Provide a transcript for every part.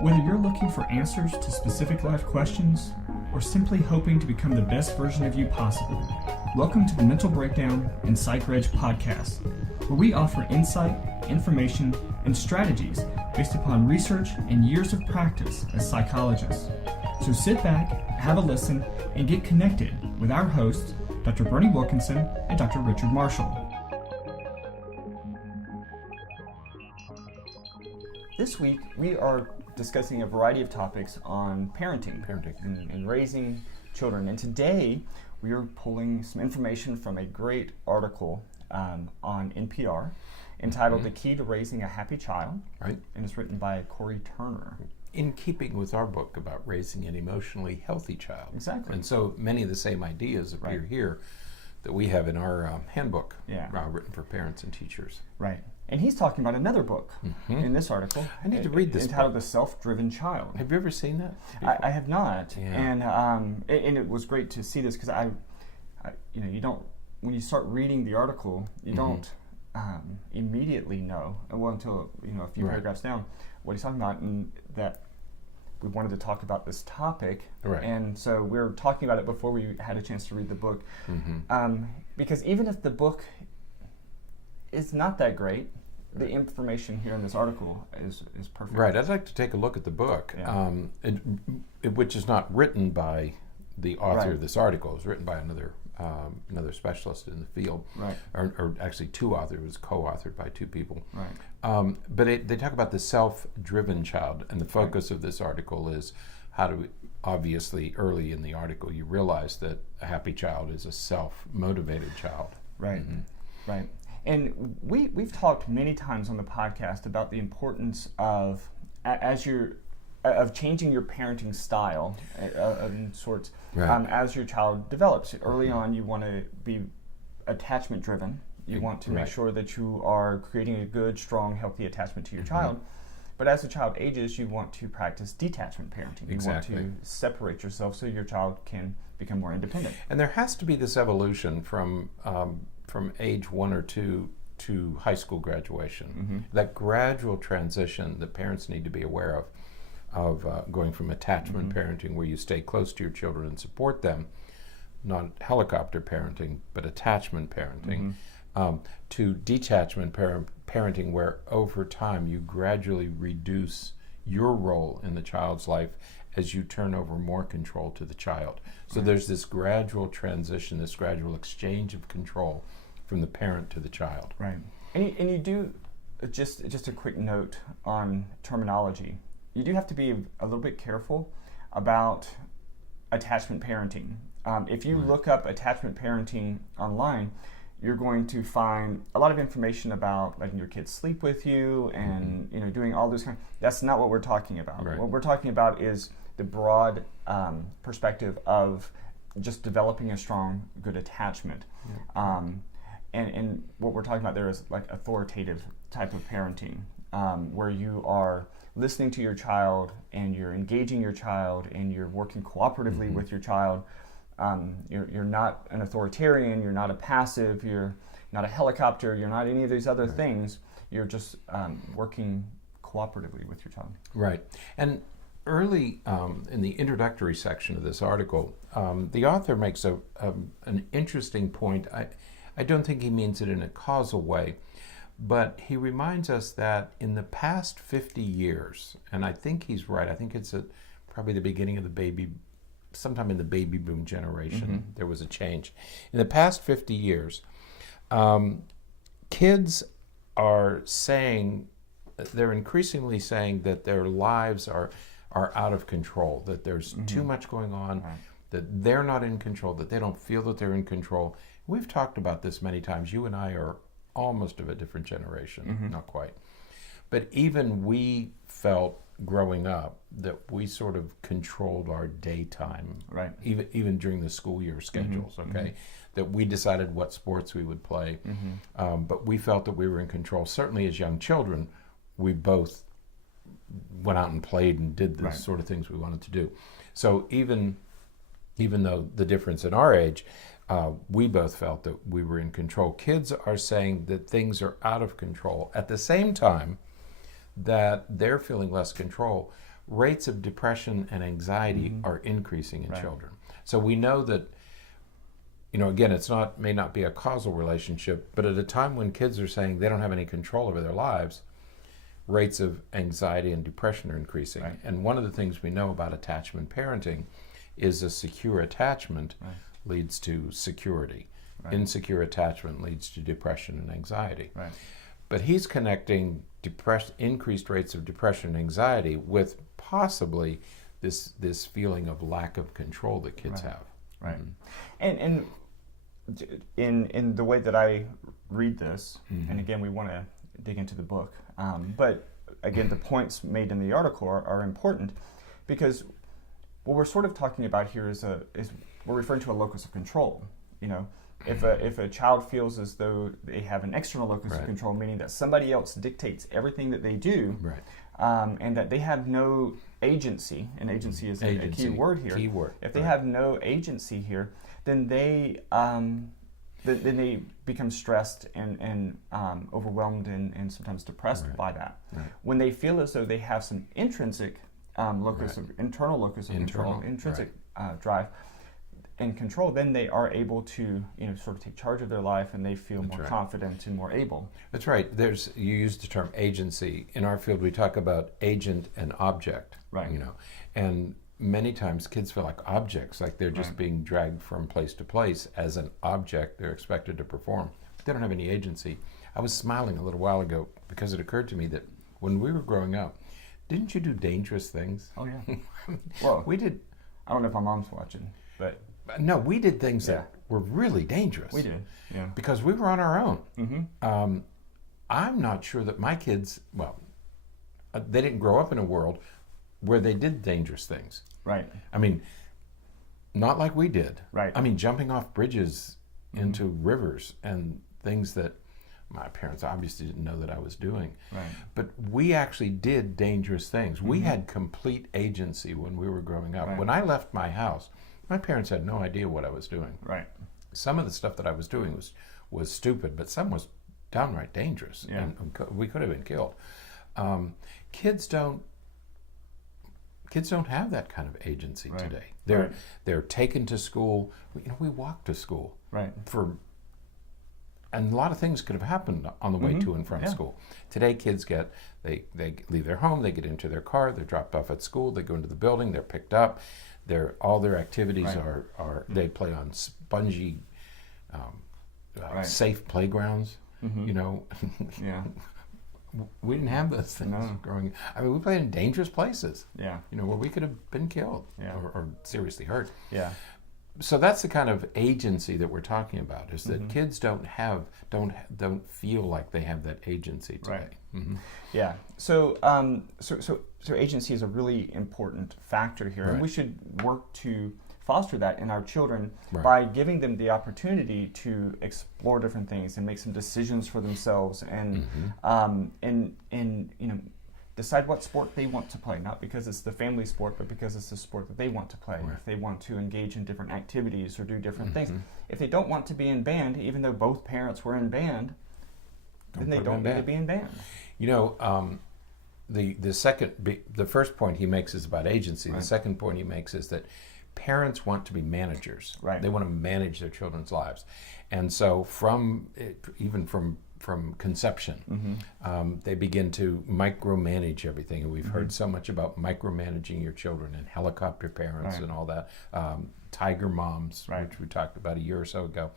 Whether you're looking for answers to specific life questions or simply hoping to become the best version of you possible, welcome to the Mental Breakdown and Psychreg podcast, where we offer insight, information, and strategies based upon research and years of practice as psychologists. So sit back, have a listen, and get connected with our hosts, Dr. Berney and Dr. Richard Marshall. This week, we are discussing a variety of topics on parenting and raising children. And today, we are pulling some information from a great article on NPR entitled The Key to Raising a Happy Child. Right. And it's written by Corey Turner. In keeping with our book about raising an emotionally healthy child. Exactly. And so many of the same ideas appear here that we have in our handbook written for parents and teachers. Right. And he's talking about another book in this article. I need to read this entitled book. The Self-Driven Child. Have you ever seen that? I have not. Yeah. And it was great to see this because I you don't, when you start reading the article, you don't immediately know, well, until a few paragraphs down, what he's talking about, and that we wanted to talk about this topic. Right. And so we're talking about it before we had a chance to read the book. Because even if the book is not that great, the information here in this article is perfect. Right. I'd like to take a look at the book, which is not written by the author of this article. It was written by another specialist in the field, or actually two authors. It was co-authored by two people. Right. But they talk about the self-driven child, and the focus of this article is how to, obviously, early in the article, you realize that a happy child is a self-motivated child. Right. Right. And we've talked many times on the podcast about the importance of changing your parenting style in sorts as your child develops. Early on, you want to be attachment driven. You want to make sure that you are creating a good, strong, healthy attachment to your child. But as the child ages, you want to practice detachment parenting. You want to separate yourself so your child can become more independent. And there has to be this evolution from age 1 or 2 to high school graduation. That gradual transition that parents need to be aware of going from attachment parenting, where you stay close to your children and support them, not helicopter parenting, but attachment parenting, to detachment parenting, where over time you gradually reduce your role in the child's life as you turn over more control to the child. So there's this gradual transition, this gradual exchange of control from the parent to the child. Right. And you do, just a quick note on terminology, you do have to be a little bit careful about attachment parenting. If you look up attachment parenting online, you're going to find a lot of information about letting your kids sleep with you and doing all those that's not what we're talking about. Right. What we're talking about is the broad perspective of just developing a strong, good attachment. And what we're talking about there is like authoritative type of parenting, where you are listening to your child and you're engaging your child and you're working cooperatively with your child. You're not an authoritarian, you're not a passive, you're not a helicopter, you're not any of these other things. You're just working cooperatively with your child. Right. And early in the introductory section of this article, the author makes an interesting point. I don't think he means it in a causal way, but he reminds us that in the past 50 years, and I think he's right, I think it's probably the beginning of sometime in the baby boom generation, there was a change. In the past 50 years, kids are they're increasingly saying that their lives are out of control, that there's too much going on, that they're not in control, that they don't feel that they're in control. We've talked about this many times. You and I are almost of a different generation, not quite. But even we felt growing up that we sort of controlled our daytime, even during the school year schedules, that we decided what sports we would play, but we felt that we were in control. Certainly as young children, we both went out and played and did the sort of things we wanted to do. So even though the difference in our age, we both felt that we were in control. Kids are saying that things are out of control at the same time that they're feeling less control, rates of depression and anxiety are increasing in children. So we know that, again, may not be a causal relationship, but at a time when kids are saying they don't have any control over their lives, rates of anxiety and depression are increasing. Right. And one of the things we know about attachment parenting is a secure attachment leads to security. Right. Insecure attachment leads to depression and anxiety. Right. But he's connecting increased rates of depression and anxiety with possibly this feeling of lack of control that kids have. Right. And in the way that I read this, and again, we want to dig into the book, but again, the points made in the article are important, because what we're sort of talking about here is we're referring to a locus of control. If a child feels as though they have an external locus of control, meaning that somebody else dictates everything that they do, and that they have no agency, and agency is a key word here. If they have no agency here, then they become stressed and overwhelmed and sometimes depressed by that. Right. When they feel as though they have some intrinsic internal locus of control, intrinsic drive and control, then they are able to sort of take charge of their life, and they feel more confident and more able. That's right. You used the term agency. In our field, we talk about agent and object. Right. And many times kids feel like objects, like they're just being dragged from place to place as an object they're expected to perform. They don't have any agency. I was smiling a little while ago because it occurred to me that when we were growing up, didn't you do dangerous things? Oh yeah. Well, we did. I don't know if my mom's watching, but no, we did things that were really dangerous. We did, yeah. Because we were on our own. I'm not sure that my kids, they didn't grow up in a world where they did dangerous things. Right. I mean, not like we did. Right. I mean, jumping off bridges into rivers and things that my parents obviously didn't know that I was doing. Right. But we actually did dangerous things. We had complete agency when we were growing up. When I left my house, my parents had no idea what I was doing. Right. Some of the stuff that I was doing was stupid, but some was downright dangerous. Yeah. And we could have been killed. Kids don't have that kind of agency today. They're taken to school. We walk to school. Right. And a lot of things could have happened on the way to and from school. Today, kids they leave their home, they get into their car, they're dropped off at school, they go into the building, they're picked up. All their activities are they play on spongy, safe playgrounds. Yeah. We didn't have those things growing. I mean, we played in dangerous places. Yeah. Where we could have been killed or seriously hurt. Yeah. So that's the kind of agency that we're talking about. Is that kids don't feel like they have that agency today. Right. Yeah. So agency is a really important factor here, and we should work to foster that in our children by giving them the opportunity to explore different things and make some decisions for themselves, and decide what sport they want to play, not because it's the family sport, but because it's the sport that they want to play. If they want to engage in different activities or do different things. If they don't want to be in band, even though both parents were in band, then they don't need to be in band. The first point he makes is about agency. The second point he makes is that parents want to be managers. Right. They want to manage their children's lives. And so from conception, they begin to micromanage everything. And we've heard so much about micromanaging your children and helicopter parents and all that. Tiger moms, which we talked about a year or so ago.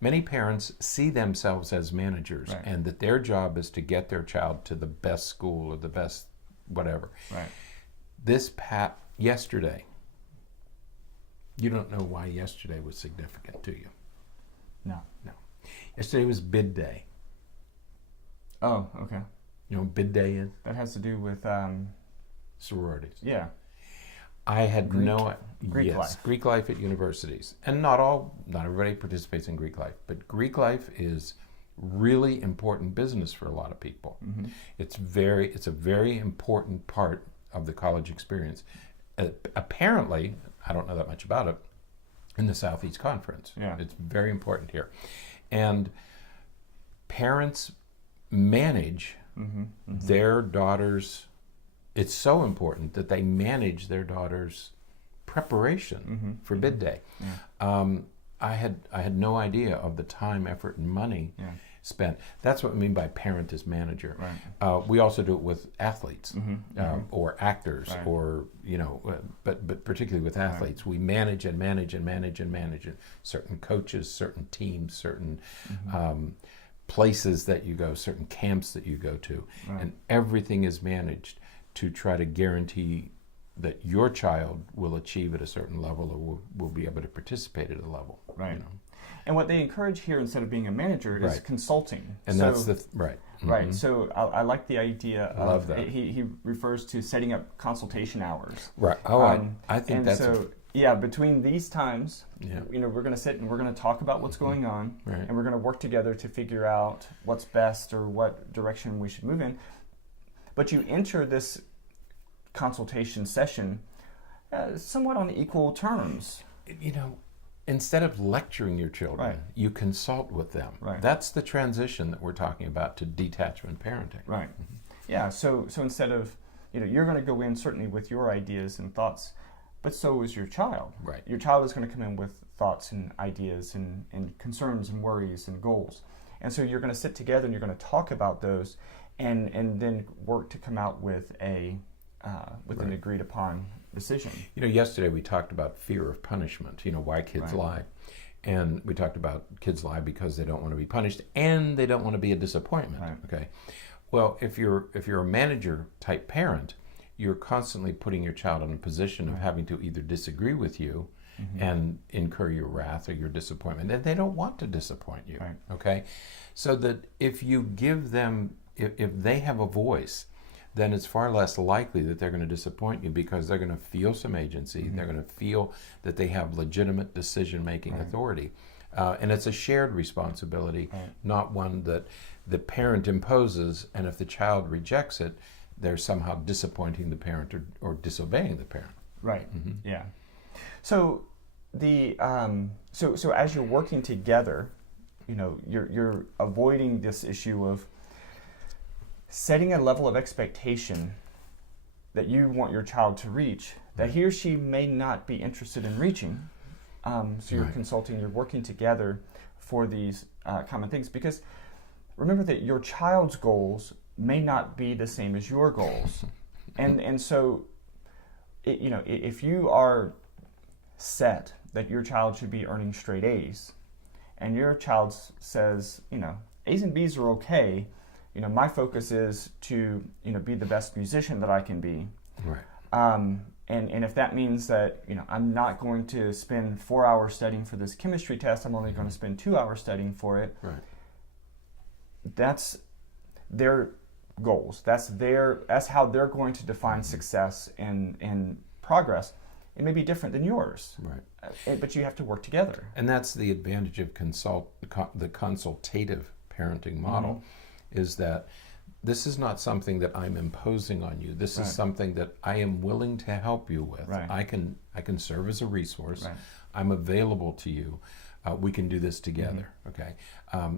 Many parents see themselves as managers and that their job is to get their child to the best school or the best whatever. Right. Yesterday, you don't know why yesterday was significant to you. No. Yesterday was bid day. Oh, okay. You know what bid day is? That has to do with sororities. Yeah. I had Greek life. Greek life at universities. And not everybody participates in Greek life, but Greek life is really important business for a lot of people. It's a very important part of the college experience. Apparently, I don't know that much about it, in the Southeast Conference. Yeah. It's very important here. And parents manage their daughters' it's so important that they manage their daughter's preparation for bid day. I had no idea of the time, effort, and money spent. That's what I mean by parent as manager. Right. We also do it with athletes or actors, or but particularly with athletes, we manage and manage and manage and manage it. Certain coaches, certain teams, certain places that you go, certain camps that you go to, and everything is managed to try to guarantee that your child will achieve at a certain level, or will be able to participate at a level. Right. And what they encourage here, instead of being a manager, is consulting. And that's the right. Right. So I like the idea of, love that. He refers to setting up consultation hours. Right. Oh, I think and that's so. Yeah, between these times, we're going to sit and we're going to talk about what's going on, and we're going to work together to figure out what's best or what direction we should move in. But you enter this consultation session somewhat on equal terms. Instead of lecturing your children, you consult with them. Right. That's the transition that we're talking about to detachment parenting. Right. Yeah. So instead of you're going to go in certainly with your ideas and thoughts, but so is your child. Right. Your child is going to come in with thoughts and ideas and concerns and worries and goals. And so you're going to sit together and you're going to talk about those and then work to come out with an agreed upon decision. Yesterday we talked about fear of punishment, why kids lie. And we talked about kids lie because they don't want to be punished and they don't want to be a disappointment. Right. Okay. Well, if you're a manager type parent, you're constantly putting your child in a position of having to either disagree with you and incur your wrath or your disappointment. And they don't want to disappoint you. Right. Okay. So that if you give them, if they have a voice, then it's far less likely that they're going to disappoint you, because they're going to feel some agency. They're going to feel that they have legitimate decision-making authority. And it's a shared responsibility, not one that the parent imposes, and if the child rejects it, they're somehow disappointing the parent or disobeying the parent. Right. Yeah. So so as you're working together, you're avoiding this issue of setting a level of expectation that you want your child to reach that he or she may not be interested in reaching. So you're consulting, you're working together for these common things, because remember that your child's goals may not be the same as your goals. And so if you are set that your child should be earning straight A's, and your child says, A's and B's are okay, my focus is to be the best musician that I can be. Right. And if that means that I'm not going to spend 4 hours studying for this chemistry test, I'm only going to spend 2 hours studying for it. Right. That's their goals. That's how they're going to define success and progress. It may be different than yours. Right. But you have to work together. And that's the advantage of the consultative parenting model, is that this is not something that I'm imposing on you. This is something that I am willing to help you with. Right. I can serve as a resource. Right. I'm available to you. We can do this together. Okay.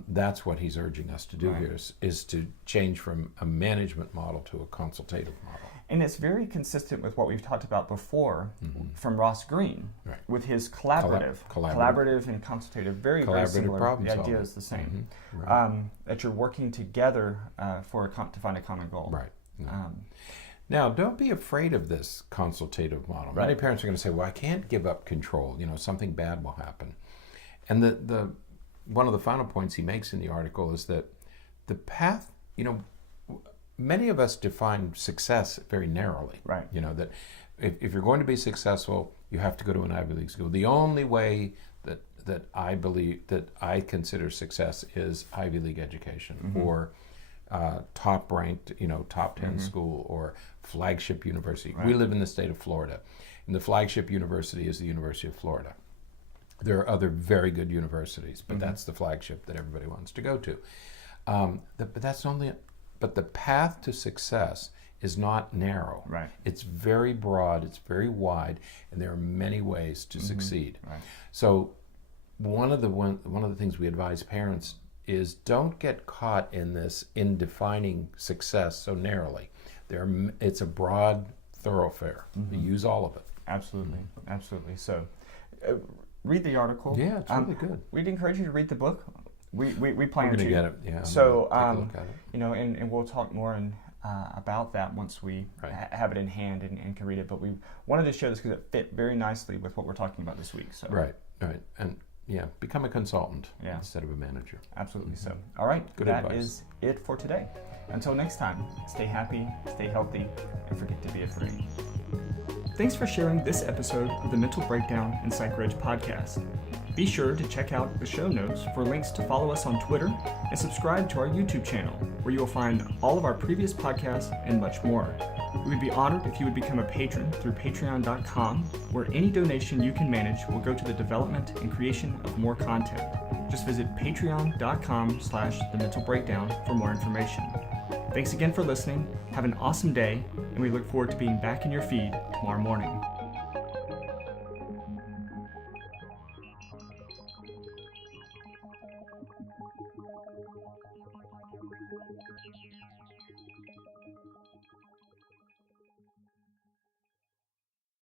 That's what he's urging us to do here, is to change from a management model to a consultative model. And it's very consistent with what we've talked about before from Ross Green with his collaborative and consultative, very similar. Problem the idea solving. is the same. Right. That you're working together to find a common goal. Right. Now, don't be afraid of this consultative model. Right. Many parents are going to say, well, I can't give up control. Something bad will happen. And the one of the final points he makes in the article is that the path, many of us define success very narrowly. Right. That if you're going to be successful, you have to go to an Ivy League school. The only way that I believe, that I consider success, is Ivy League education, or top ranked, top 10 school, or flagship university. Right. We live in the state of Florida, and the flagship university is the University of Florida. There are other very good universities, but that's the flagship that everybody wants to go to. But the path to success is not narrow. Right. It's very broad, it's very wide, and there are many ways to succeed. Right. So one of the things we advise parents is, don't get caught in defining success so narrowly. It's a broad thoroughfare. You use all of it. Absolutely, absolutely. So, read the article. Yeah, it's really good. We'd encourage you to read the book. We plan We're to. going to get it. Yeah. So, take a look at it. you know, and we'll talk more about that once we Right. have it in hand and can read it. But we wanted to share this because it fit very nicely with what we're talking about this week. So, Right. And yeah, become a consultant Yeah. instead of a manager. absolutely. So, all right, Good that advice. is it for today. Until next time, stay happy, stay healthy, and forget to be afraid. Thanks for sharing this episode of the Mental Breakdown and Psychreg podcast. Be sure to check out the show notes for links to follow us on Twitter and subscribe to our YouTube channel, where you will find all of our previous podcasts and much more. We would be honored if you would become a patron through patreon.com, where any donation you can manage will go to the development and creation of more content. Just visit patreon.com/thementalbreakdown for more information. Thanks again for listening. Have an awesome day, and we look forward to being back in your feed tomorrow morning.